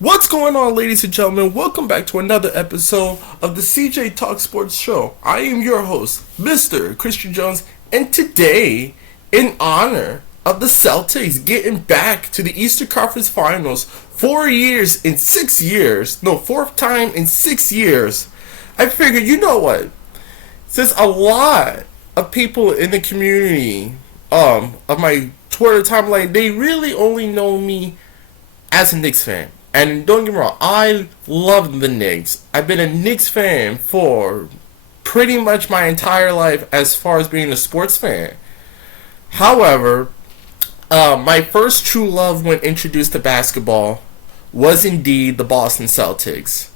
What's going on, ladies and gentlemen? Welcome back to another episode of the CJ Talk Sports Show. I am your host, Mr. Christian Jones, and today, in honor of the Celtics getting back to the Eastern Conference Finals 4 years in 6 years, no, fourth time in 6 years, I figured, you know what? Since a lot of people in the community of my Twitter timeline, they really only know me as a Knicks fan. And don't get me wrong, I love the Knicks. I've been a Knicks fan for pretty much my entire life as far as being a sports fan. However, my first true love when introduced to basketball was indeed the Boston Celtics.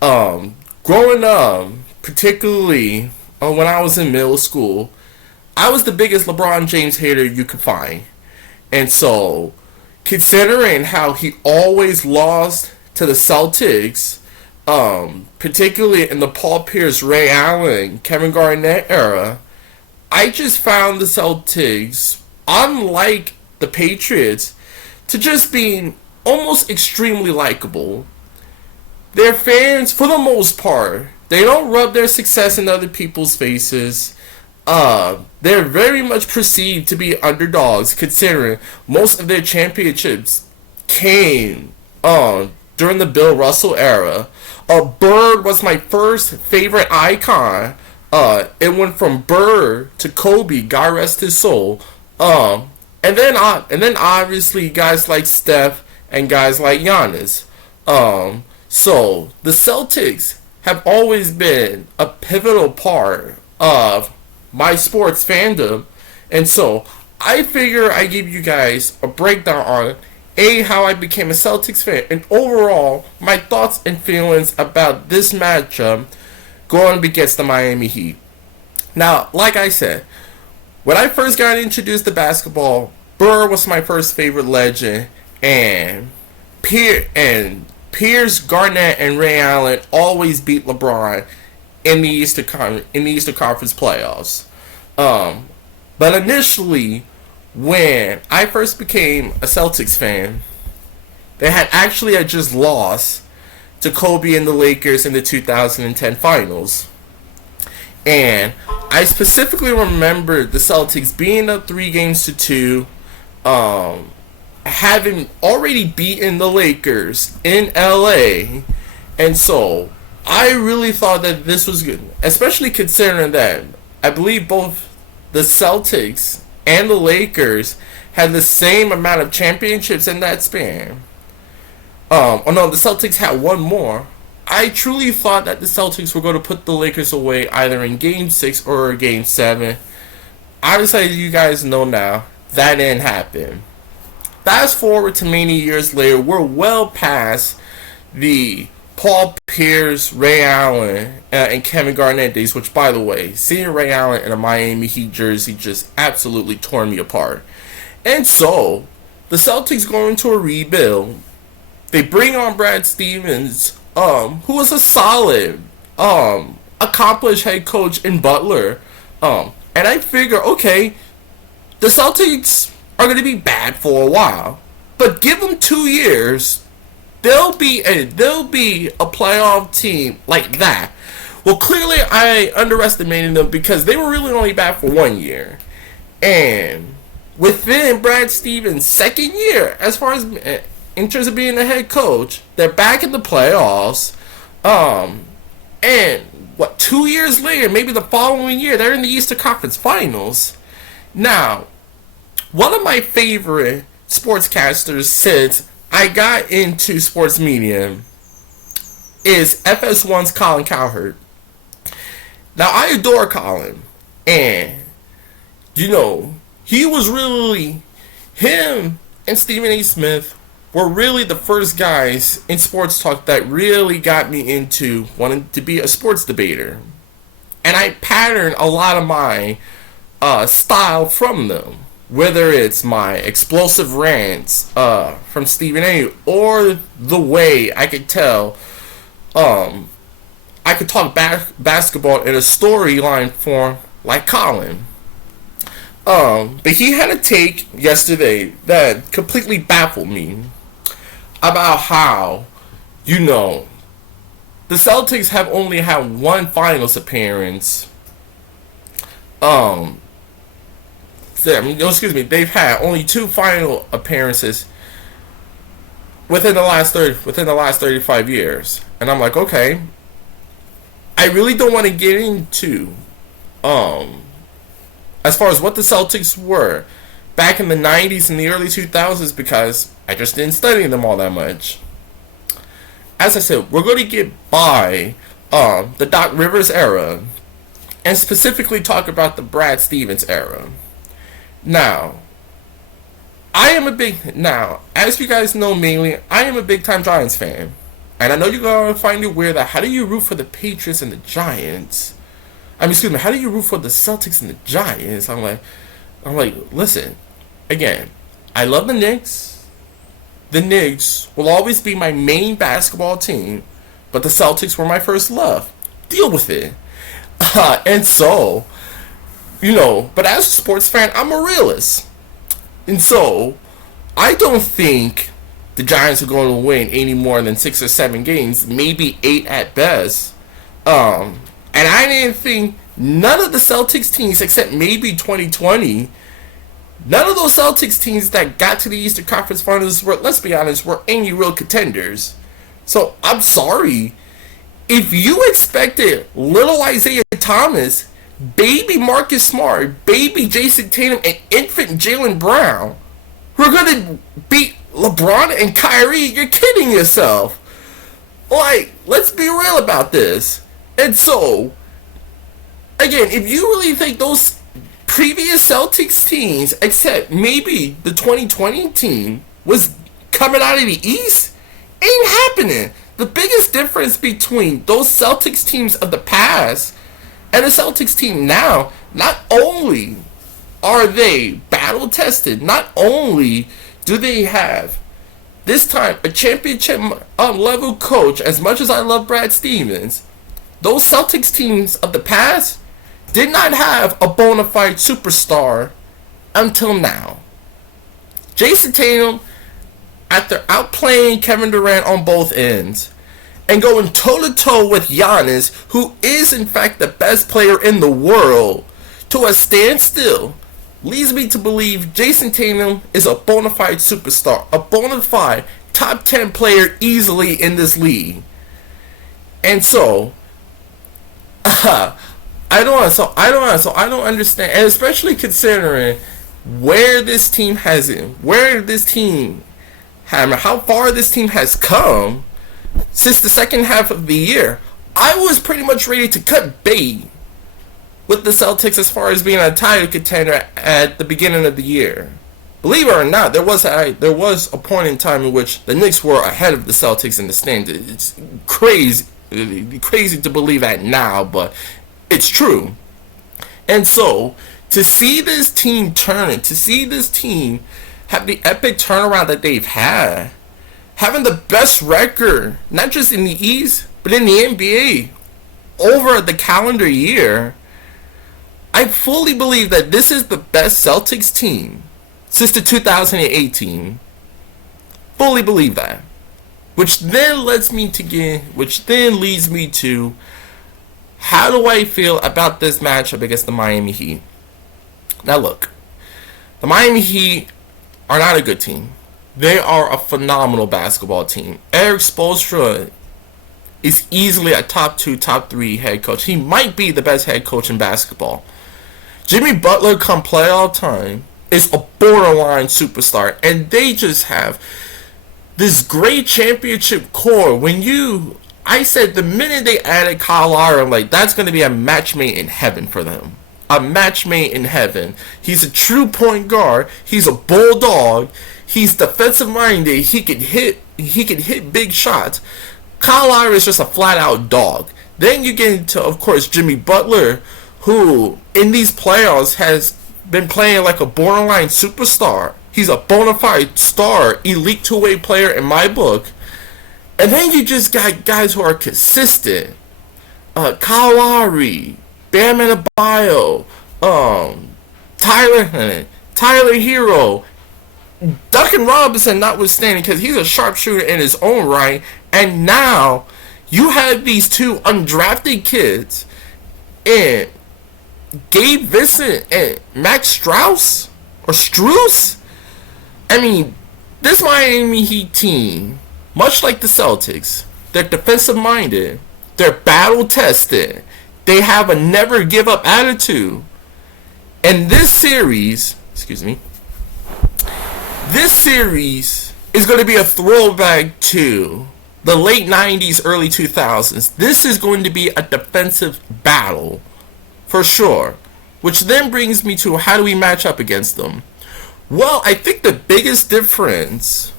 Growing up, particularly when I was in middle school, I was the biggest LeBron James hater you could find. And so, considering how he always lost to the Celtics, particularly in the Paul Pierce, Ray Allen, Kevin Garnett era, I just found the Celtics, unlike the Patriots, to just being almost extremely likable. Their fans, for the most part, they don't rub their success in other people's faces. They're very much perceived to be underdogs, considering most of their championships came during the Bill Russell era. Bird was my first favorite icon. It went from Bird to Kobe, God rest his soul. And then obviously guys like Steph and guys like Giannis. So the Celtics have always been a pivotal part of my sports fandom, and so I figure I give you guys a breakdown on how I became a Celtics fan, and overall my thoughts and feelings about this matchup going up against the Miami Heat. Now, like I said, when I first got introduced to basketball, Burr was my first favorite legend, and Pierce, Garnett, and Ray Allen always beat LeBron in the Eastern Conference playoffs. But initially, when I first became a Celtics fan, they had just lost to Kobe and the Lakers in the 2010 finals. And I specifically remember the Celtics being up 3-2, having already beaten the Lakers in LA. And so I really thought that this was good, especially considering that I believe both the Celtics and the Lakers had the same amount of championships in that span. The Celtics had one more. I truly thought that the Celtics were going to put the Lakers away either in Game 6 or Game 7. Obviously, as you guys know now, that didn't happen. Fast forward to many years later, we're well past the Paul Pierce, Ray Allen, and Kevin Garnett days, which, by the way, seeing Ray Allen in a Miami Heat jersey just absolutely tore me apart. And so, the Celtics go into a rebuild. They bring on Brad Stevens, who was a solid, accomplished head coach in Butler. And I figure, okay, the Celtics are going to be bad for a while, but give them 2 years, they'll be a playoff team like that. Well, clearly I underestimated them because they were really only bad for 1 year, and within Brad Stevens' second year, as far as in terms of being the head coach, they're back in the playoffs. And 2 years later, maybe the following year, they're in the Eastern Conference Finals. Now, one of my favorite sportscasters since I got into sports media is FS1's Colin Cowherd. Now, I adore Colin, and he was really, him and Stephen A. Smith were really the first guys in sports talk that really got me into wanting to be a sports debater. And I patterned a lot of my style from them. Whether it's my explosive rants from Stephen A. or the way I could tell, I could talk basketball in a storyline form like Colin. But he had a take yesterday that completely baffled me about how you know, the Celtics have only had one finals appearance. Um, they've had only two final appearances within the last 35 years. And I'm like, okay, I really don't want to get into as far as what the Celtics were back in the 90s and the early 2000s because I just didn't study them all that much. As I said, we're going to get by the Doc Rivers era and specifically talk about the Brad Stevens era. Now, as you guys know mainly, I am a big time Giants fan. And I know you're going to find it weird that how do you root for the Patriots and the Giants? How do you root for the Celtics and the Giants? I'm like, listen, again, I love the Knicks. The Knicks will always be my main basketball team, but the Celtics were my first love. Deal with it. And so, but as a sports fan, I'm a realist. And so, I don't think the Giants are going to win any more than 6 or 7 games, maybe 8 at best. And I didn't think none of the Celtics teams, except maybe 2020, none of those Celtics teams that got to the Eastern Conference Finals were, let's be honest, were any real contenders. So, I'm sorry. If you expected little Isaiah Thomas, baby Marcus Smart, baby Jason Tatum, and infant Jaylen Brown, who are going to beat LeBron and Kyrie, you're kidding yourself. Like, let's be real about this. And so, again, if you really think those previous Celtics teams, except maybe the 2020 team, was coming out of the East, ain't happening. The biggest difference between those Celtics teams of the past and the Celtics team now, not only are they battle tested, not only do they have this time a championship level coach, as much as I love Brad Stevens, those Celtics teams of the past did not have a bona fide superstar until now. Jason Tatum, after outplaying Kevin Durant on both ends and going toe-to-toe with Giannis, who is in fact the best player in the world, to a standstill, leads me to believe Jason Tatum is a bona fide superstar, a bona fide top 10 player easily in this league. And so, I don't understand, and especially considering how far this team has come since the second half of the year. I was pretty much ready to cut bait with the Celtics as far as being a title contender at the beginning of the year. Believe it or not, there was a point in time in which the Knicks were ahead of the Celtics in the standings. It's crazy to believe that now, but it's true. And so, to see this team have the epic turnaround that they've had, having the best record, not just in the East, but in the NBA, over the calendar year, I fully believe that this is the best Celtics team since the 2018. Fully believe that. Which then leads me to how do I feel about this matchup against the Miami Heat? Now look, the Miami Heat are not a good team. They are a phenomenal basketball team. Eric Spoelstra is easily a top 2, top 3 head coach. He might be the best head coach in basketball. Jimmy Butler, come playoff time, is a borderline superstar. And they just have this great championship core. I said the minute they added Kyle Lowry, I'm like, that's going to be a match made in heaven for them. A match made in heaven. He's a true point guard. He's a bulldog. He's defensive minded. He can hit big shots. Kyle Lowry is just a flat out dog. Then you get into, of course, Jimmy Butler, who in these playoffs has been playing like a borderline superstar. He's a bona fide star, elite two-way player in my book. And then you just got guys who are consistent. Kyle Lowry, Bam Adebayo, Tyler Hero, Duncan Robinson notwithstanding, because he's a sharpshooter in his own right, and now you have these two undrafted kids and Gabe Vincent and Max Strauss or Strus. I mean, this Miami Heat team, much like the Celtics, they're defensive minded, they're battle tested, they have a never give up attitude. And this series, this series is going to be a throwback to the late 90s, early 2000s. This is going to be a defensive battle for sure. Which then brings me to, how do we match up against them? Well, I think the biggest difference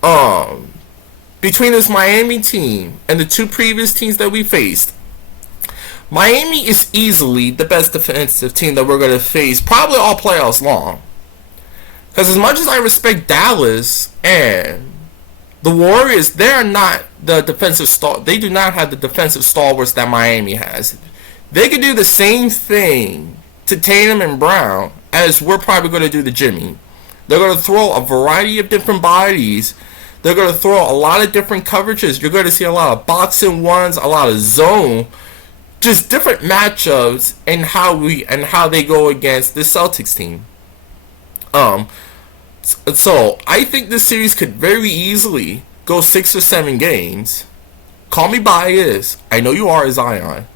between this Miami team and the two previous teams that we faced, Miami is easily the best defensive team that we're going to face, probably all playoffs long. Because as much as I respect Dallas and the Warriors, they are not the defensive they do not have the defensive stalwarts that Miami has. They could do the same thing to Tatum and Brown as we're probably going to do to Jimmy. They're going to throw a variety of different bodies. They're going to throw a lot of different coverages. You're going to see a lot of boxing ones, a lot of zone, just different matchups and how they go against the Celtics team. So I think this series could very easily go 6 or 7 games. Call me biased. I know you are, Zion.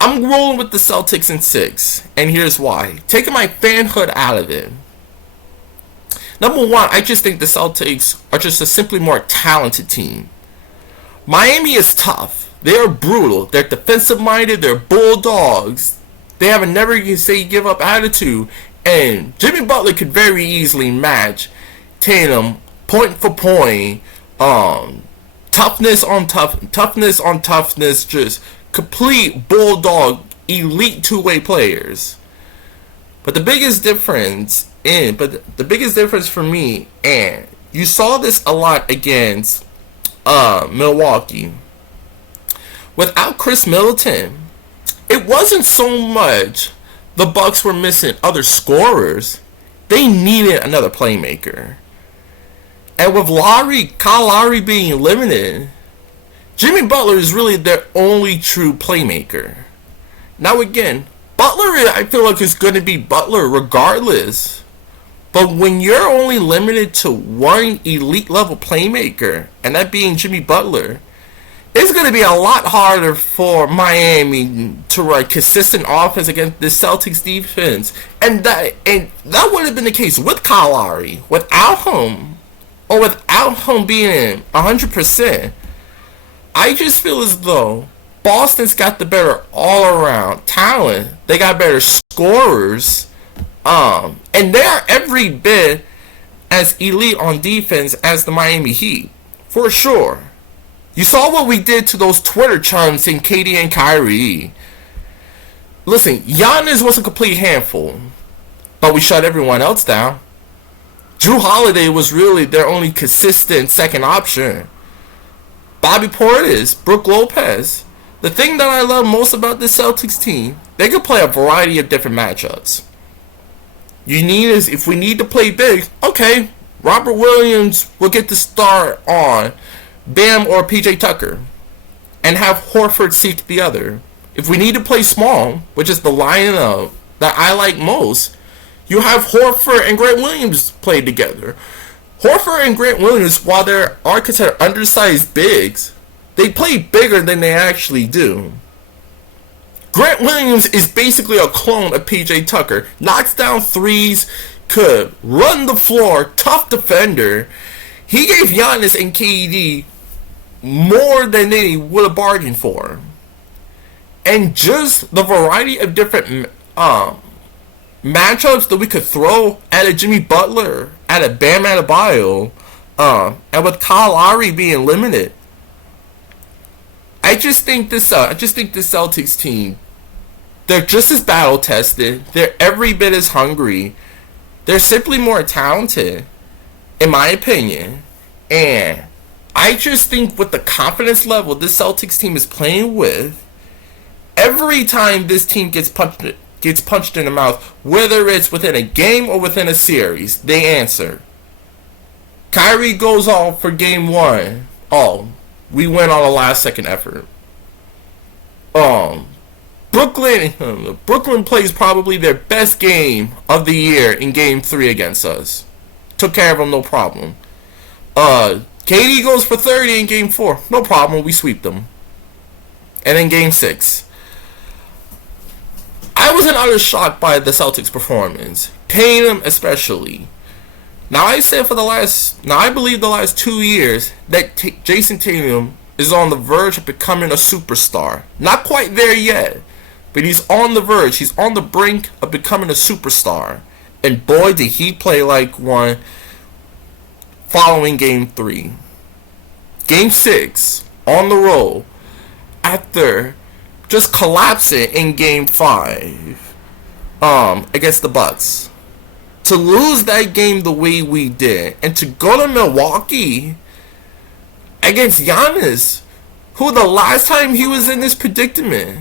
I'm rolling with the Celtics in 6, and here's why. Taking my fanhood out of it. Number one, I just think the Celtics are just a simply more talented team. Miami is tough. They are brutal. They're defensive minded. They're bulldogs. They have a never say give up attitude. And Jimmy Butler could very easily match Tatum point for point. Toughness on toughness. Just complete bulldog, elite two-way players. But the biggest difference for me, and you saw this a lot against Milwaukee. Without Chris Middleton, it wasn't so much the Bucks were missing other scorers. They needed another playmaker. And with Kyle Lowry being limited, Jimmy Butler is really their only true playmaker. Now again, Butler, I feel like, is going to be Butler regardless. But when you're only limited to one elite level playmaker, and that being Jimmy Butler, it's going to be a lot harder for Miami to run consistent offense against the Celtics defense. And that would have been the case with Kyle Lowry. Without him being 100%, I just feel as though Boston's got the better all-around talent. They got better scorers. And they are every bit as elite on defense as the Miami Heat. For sure. You saw what we did to those Twitter chums in KD and Kyrie. Listen, Giannis was a complete handful, but we shut everyone else down. Jrue Holiday was really their only consistent second option. Bobby Portis, Brook Lopez. The thing that I love most about this Celtics team, they can play a variety of different matchups. If we need to play big, okay, Robert Williams will get the start on Bam or PJ Tucker, and have Horford seek the other. If we need to play small, which is the lineup that I like most, you have Horford and Grant Williams play together. Horford and Grant Williams, while they are considered undersized bigs, they play bigger than they actually do. Grant Williams is basically a clone of PJ Tucker. Knocks down threes, could run the floor, tough defender. He gave Giannis and KD more than they would have bargained for. And just the variety of different matchups that we could throw at a Jimmy Butler, at a Bam Adebayo, and with Kyle Lowry being limited. I just think this Celtics team, they're just as battle tested. They're every bit as hungry. They're simply more talented, in my opinion. And I just think with the confidence level this Celtics team is playing with, every time this team gets punched gets punched in the mouth, whether it's within a game or within a series, they answer. Kyrie goes off for game 1. Oh, we went on a last second effort. Brooklyn plays probably their best game of the year in game 3 against us. Took care of them, no problem. KD goes for 30 in game 4. No problem, we sweep them. And then game 6. I wasn't utter shocked by the Celtics' performance. Tatum especially. Now I believe the last 2 years that Jason Tatum is on the verge of becoming a superstar. Not quite there yet, but he's on the verge. He's on the brink of becoming a superstar. And boy, did he play like one following game 3. Game 6, on the roll, after just collapsing in game 5 against the Bucks. To lose that game the way we did, and to go to Milwaukee against Giannis, who the last time he was in this predicament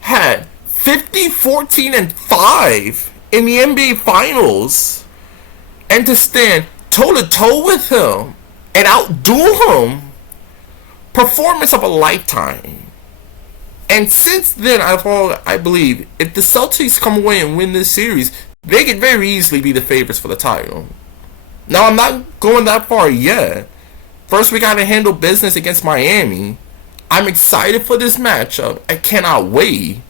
had 50, 14, and 5 in the NBA Finals, and to stand toe-to-toe with him and outdo him, performance of a lifetime. And since then, I believe if the Celtics come away and win this series, they could very easily be the favorites for the title. Now, I'm not going that far yet. First, we got to handle business against Miami. I'm excited for this matchup. I cannot wait.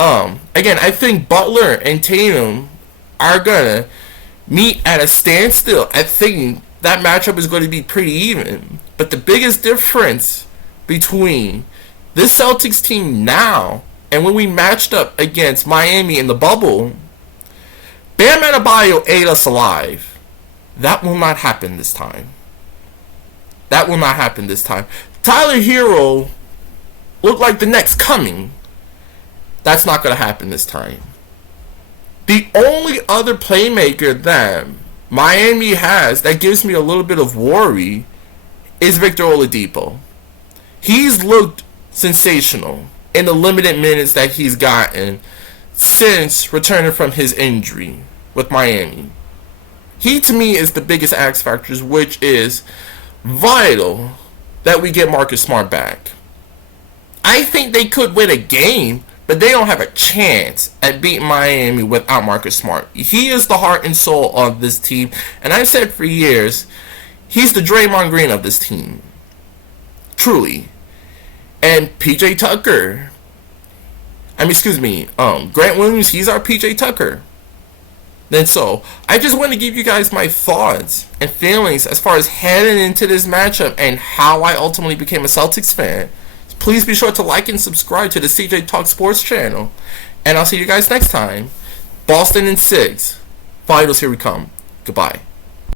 Again, I think Butler and Tatum are going to meet at a standstill. I think that matchup is going to be pretty even. But the biggest difference between this Celtics team now and when we matched up against Miami in the bubble, Bam Adebayo ate us alive. That will not happen this time. That will not happen this time. Tyler Hero looked like the next coming. That's not going to happen this time. The only other playmaker that Miami has that gives me a little bit of worry is Victor Oladipo. He's looked sensational in the limited minutes that he's gotten since returning from his injury with Miami. He, to me, is the biggest X factor, which is vital that we get Marcus Smart back. I think they could win a game, but they don't have a chance at beating Miami without Marcus Smart. He is the heart and soul of this team, and I've said for years, he's the Draymond Green of this team. Truly. And PJ Tucker, Grant Williams, he's our PJ Tucker. And so, I just want to give you guys my thoughts and feelings as far as heading into this matchup and how I ultimately became a Celtics fan. Please be sure to like and subscribe to the CJ Talk Sports channel. And I'll see you guys next time. Boston in 6. Finals, here we come. Goodbye.